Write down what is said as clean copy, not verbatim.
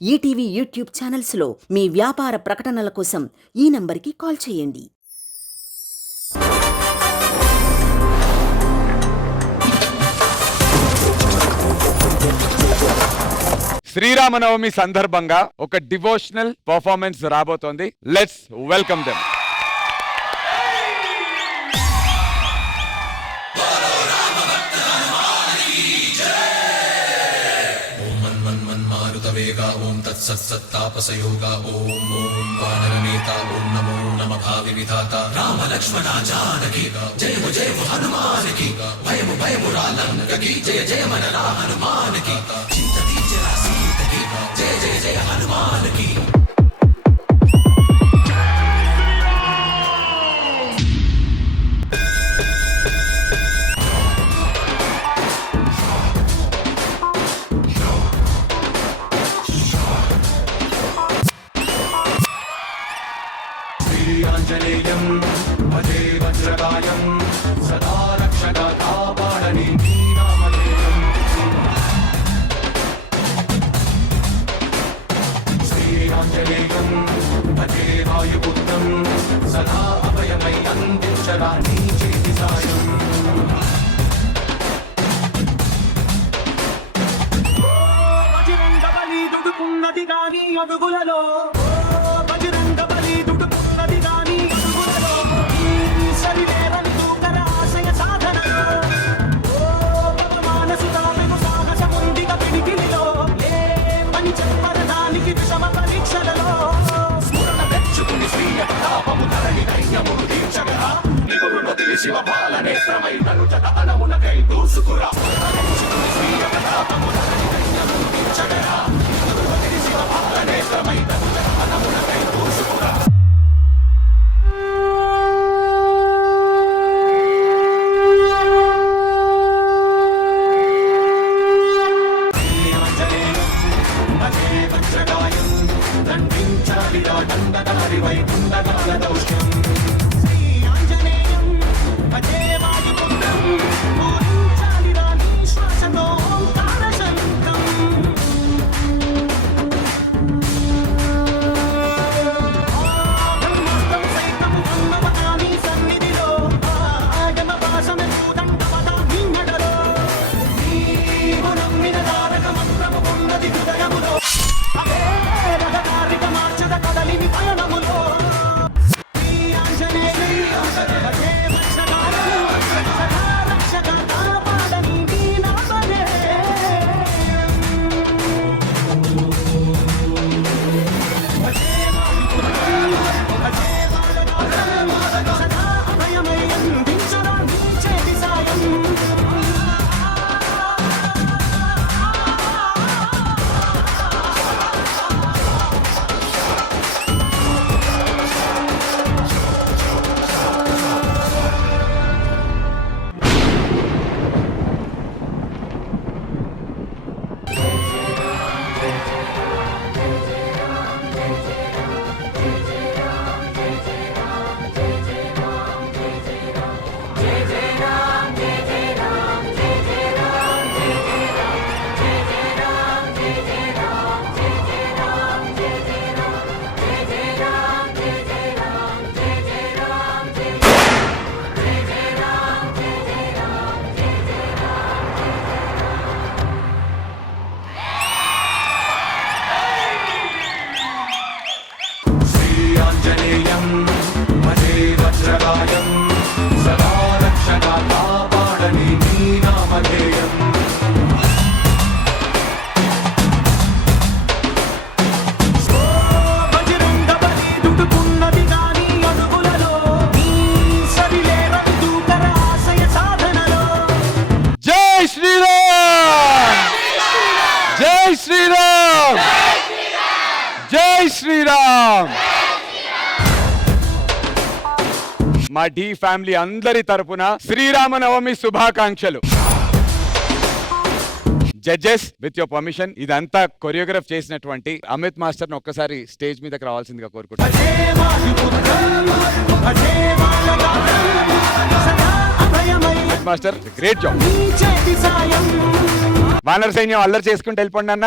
ETV YouTube ఛానల్స్లో మీ వ్యాపార ప్రకటనల కోసం ఈ నంబర్కి కాల్ చేయండి. శ్రీరామనవమి సందర్భంగా ఒక డివోషనల్ పర్ఫార్మెన్స్ రాబోతోంది. Let's welcome them. ఓం తత్సత్తాపసయోగా ఓం ఓం వానరనేత ఓం నమో నమ భావి విధాత రామ లక్ష్మణ జానకి జయ జయ హనుమానికి భయము భయము రాలంకకి జయ జయ మన రా హనుమానికి చింత తీర్చరా సీతకి జయ జయ జయ హనుమానికి. ఆంజనేయం భజే వజ్రకాయం సదా రక్షగా కాపాడని నామధేయం. శ్రీరాంజనేయం భజే వాయుపుత్రం సదా అభయమై అందించరా నీ చేతి సాయం. బజరంగ బలి దుడుకున్నది గాని అడుగులలో, బజరంగ బలి దుడుకున్నది గాని అడుగులలో, శరీరేరని దూకర ఆశయ సాధనలో, భగవానసుతామెను సాహసముందిగ పిడికిలిలో, లే పని చెప్పరదానికి విషమ పరీక్షలలో, స్ఫురణ పెంచుకుని స్వీయ ప్రతాపము ధరణి దైన్యమును తీర్చగా, నిగురునొదిలి శివ పాలనేత్రమై నను జత అనమునకై దూసుకురా. పెంచుకుని స్వీయ ప్రతాపము ధరణి దైన్యమును తీర్చగా, నిగురునొదిలి శివ పాలనేత్రమై నను జత అనమునకై దూసుకురా. జై శ్రీరామ్. మా డి ఫ్యామిలీ అందరి తరపున శ్రీరామనవమి శుభాకాంక్షలు. జడ్జెస్ విత్ యువర్ పర్మిషన్ ఇదంతా కొరియోగ్రాఫ్ చేసినటువంటి అమిత్ మాస్టర్ ని ఒక్కసారి స్టేజ్ మీదకి రావాల్సిందిగా కోరుకుంటున్నాను. Master great job. వానర సైన్యం అల్లరి చేసుకుంటూ వెళ్ళిపోండి అన్న.